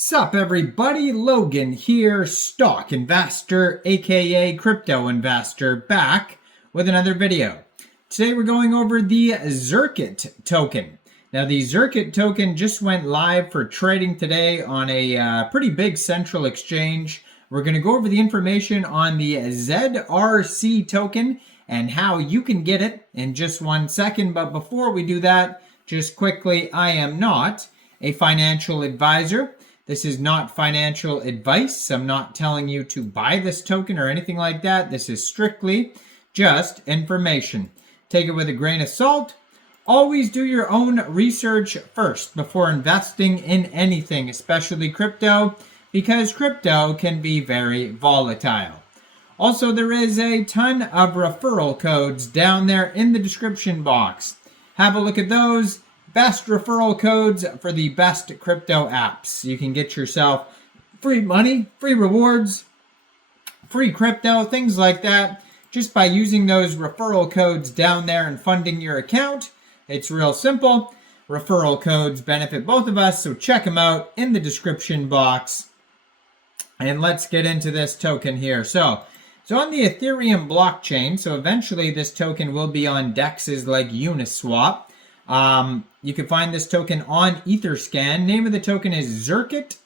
Sup everybody, Logan here, stock investor aka crypto investor, back with another video. Today we're going over the Zircuit token. Now the Zircuit token just went live for trading today on a pretty big central exchange. We're going to go over the information on the ZRC token and how you can get it in just 1 second. But before we do that, just quickly, I am not a financial advisor. This is not financial advice. I'm not telling you to buy this token or anything like that. This is strictly just information. Take it with a grain of salt. Always do your own research first before investing in anything, especially crypto, because crypto can be very volatile. Also, there is a ton of referral codes down there in the description box. Have a look at those. Best referral codes for the best crypto apps. You can get yourself free money, free rewards, free crypto, things like that, just by using those referral codes down there and funding your account. It's real simple. Referral codes benefit both of us, so check them out in the description box. And let's get into this token here. So it's on the Ethereum blockchain, so eventually this token will be on dexes like Uniswap. You can find this token on Etherscan. Name of the token is Zircuit,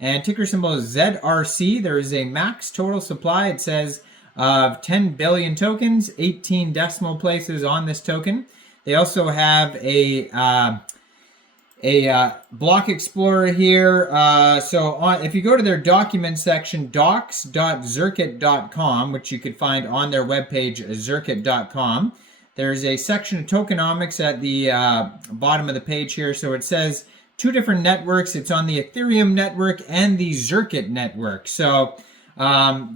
and ticker symbol is ZRC. There is a max total supply, it says, of 10 billion tokens, 18 decimal places on this token. They also have a block explorer here. If you go to their document section, docs.zircuit.com, which you could find on their webpage, zircuit.com. There's a section of tokenomics at the bottom of the page here. So it says 2 different networks. It's on the Ethereum network and the Zircuit network. So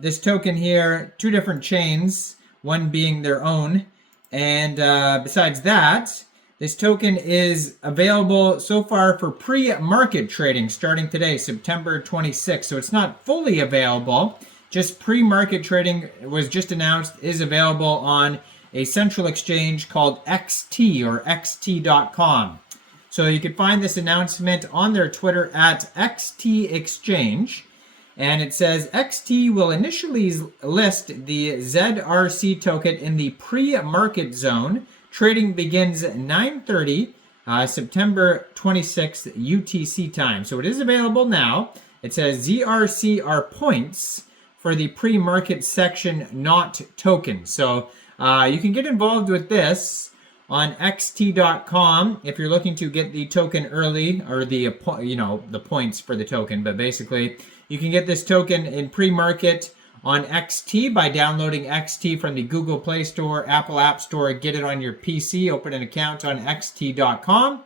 this token here, 2 different chains, one being their own. And besides that, this token is available so far for pre-market trading starting today, September 26th. So it's not fully available. Just pre-market trading was just announced, is available on a central exchange called XT or xt.com. So you can find this announcement on their Twitter at XT Exchange. And it says XT will initially list the ZRC token in the pre-market zone. Trading begins at 9:30 September 26th UTC time. So it is available now. It says ZRC are points for the pre-market section, not tokens. So you can get involved with this on xt.com if you're looking to get the token early, or the points for the token. But basically, you can get this token in pre-market on XT by downloading XT from the Google Play Store, Apple App Store. Get it on your PC. Open an account on xt.com.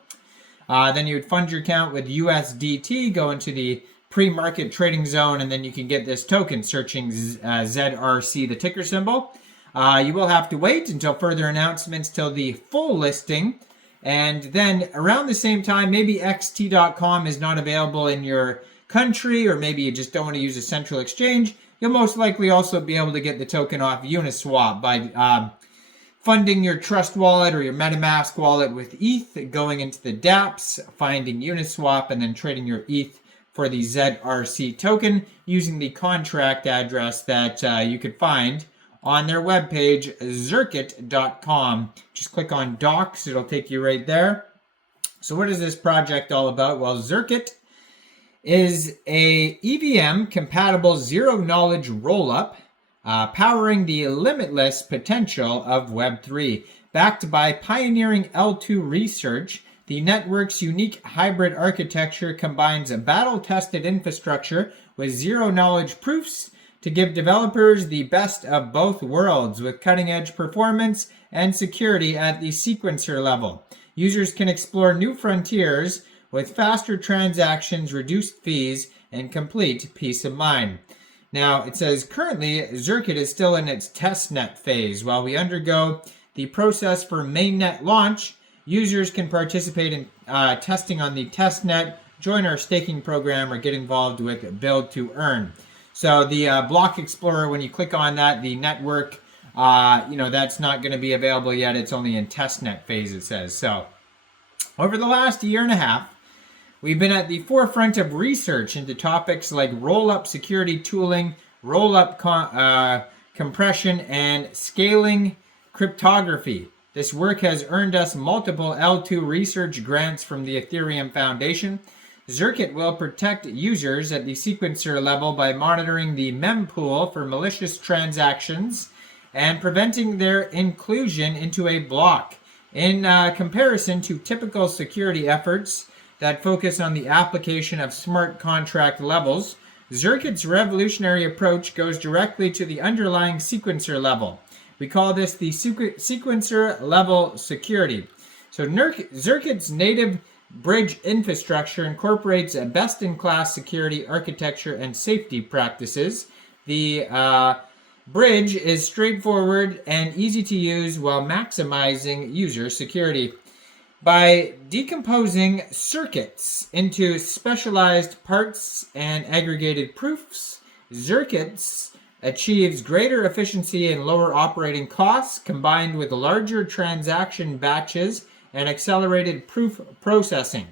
Then you would fund your account with USDT, go into the pre-market trading zone, and then you can get this token searching ZRC, the ticker symbol. You will have to wait until further announcements till the full listing. And then around the same time, maybe xt.com is not available in your country, or maybe you just don't want to use a central exchange. You'll most likely also be able to get the token off Uniswap by funding your Trust wallet or your MetaMask wallet with ETH, going into the dApps, finding Uniswap, and then trading your ETH for the ZRC token using the contract address that you could find on their webpage, zircuit.com. Just click on docs, it'll take you right there. So what is this project all about? Well, Zircuit is a EVM compatible zero-knowledge rollup powering the limitless potential of Web3. Backed by pioneering L2 research, the network's unique hybrid architecture combines a battle-tested infrastructure with zero-knowledge proofs to give developers the best of both worlds with cutting-edge performance and security at the sequencer level. Users can explore new frontiers with faster transactions, reduced fees, and complete peace of mind. Now, it says currently Zircuit is still in its testnet phase. While we undergo the process for mainnet launch, users can participate in testing on the testnet, join our staking program, or get involved with Build to Earn. So the block explorer, when you click on that, the network, that's not going to be available yet. It's only in testnet phase, it says. So over the last year and a half, We've been at the forefront of research into topics like roll-up security tooling, roll-up compression, and scaling cryptography. This work has earned us multiple L2 research grants from the Ethereum Foundation. Zircuit will protect users at the sequencer level by monitoring the mempool for malicious transactions and preventing their inclusion into a block. In comparison to typical security efforts that focus on the application of smart contract levels, Zircuit's revolutionary approach goes directly to the underlying sequencer level. We call this the sequencer level security. So Zircuit's native bridge infrastructure incorporates a best-in-class security architecture and safety practices. The bridge is straightforward and easy to use while maximizing user security. By decomposing circuits into specialized parts and aggregated proofs, Zircuit achieves greater efficiency and lower operating costs combined with larger transaction batches and accelerated proof processing.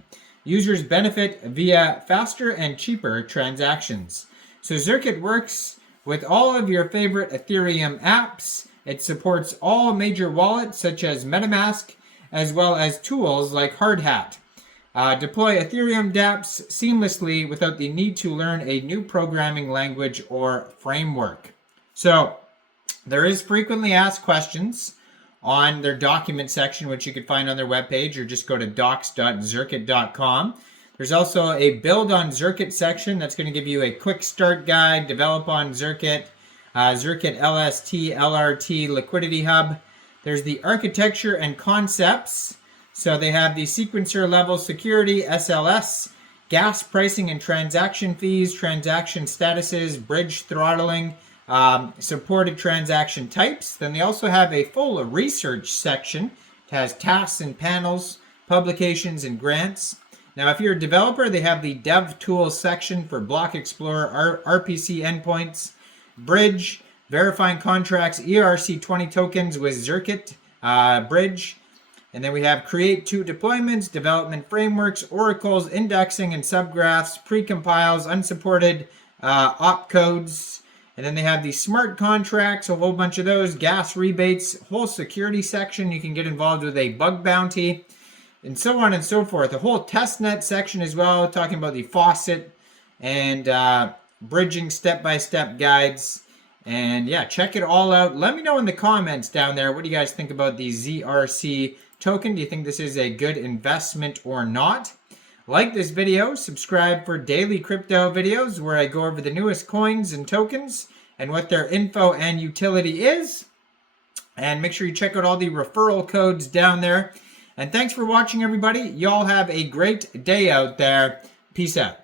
Users benefit via faster and cheaper transactions. So Zircuit works with all of your favorite Ethereum apps. It supports all major wallets such as MetaMask, as well as tools like Hardhat. Deploy Ethereum dApps seamlessly without the need to learn a new programming language or framework. So there is frequently asked questions on their document section, which you can find on their webpage, or just go to docs.zircuit.com. There's also a build on Zircuit section that's going to give you a quick start guide, develop on Zircuit, Zircuit LST, LRT, Liquidity Hub. There's the architecture and concepts. So they have the sequencer level security, SLS, gas pricing and transaction fees, transaction statuses, bridge throttling, supported transaction types. Then they also have a full research section. It has tasks and panels, publications, and grants. Now, if you're a developer, they have the Dev Tools section for Block Explorer, RPC endpoints, Bridge, verifying contracts, ERC20 tokens with Zircuit, Bridge. And then we have Create 2 deployments, development frameworks, oracles, indexing and subgraphs, precompiles, unsupported opcodes. And then they have the smart contracts, a whole bunch of those, gas rebates, whole security section. You can get involved with a bug bounty, and so on and so forth. A whole testnet section as well, talking about the faucet and bridging step-by-step guides. And yeah, check it all out. Let me know in the comments down there, what do you guys think about the ZRC token? Do you think this is a good investment or not? Like this video, subscribe for daily crypto videos where I go over the newest coins and tokens and what their info and utility is. And make sure you check out all the referral codes down there. And thanks for watching, everybody. Y'all have a great day out there. Peace out.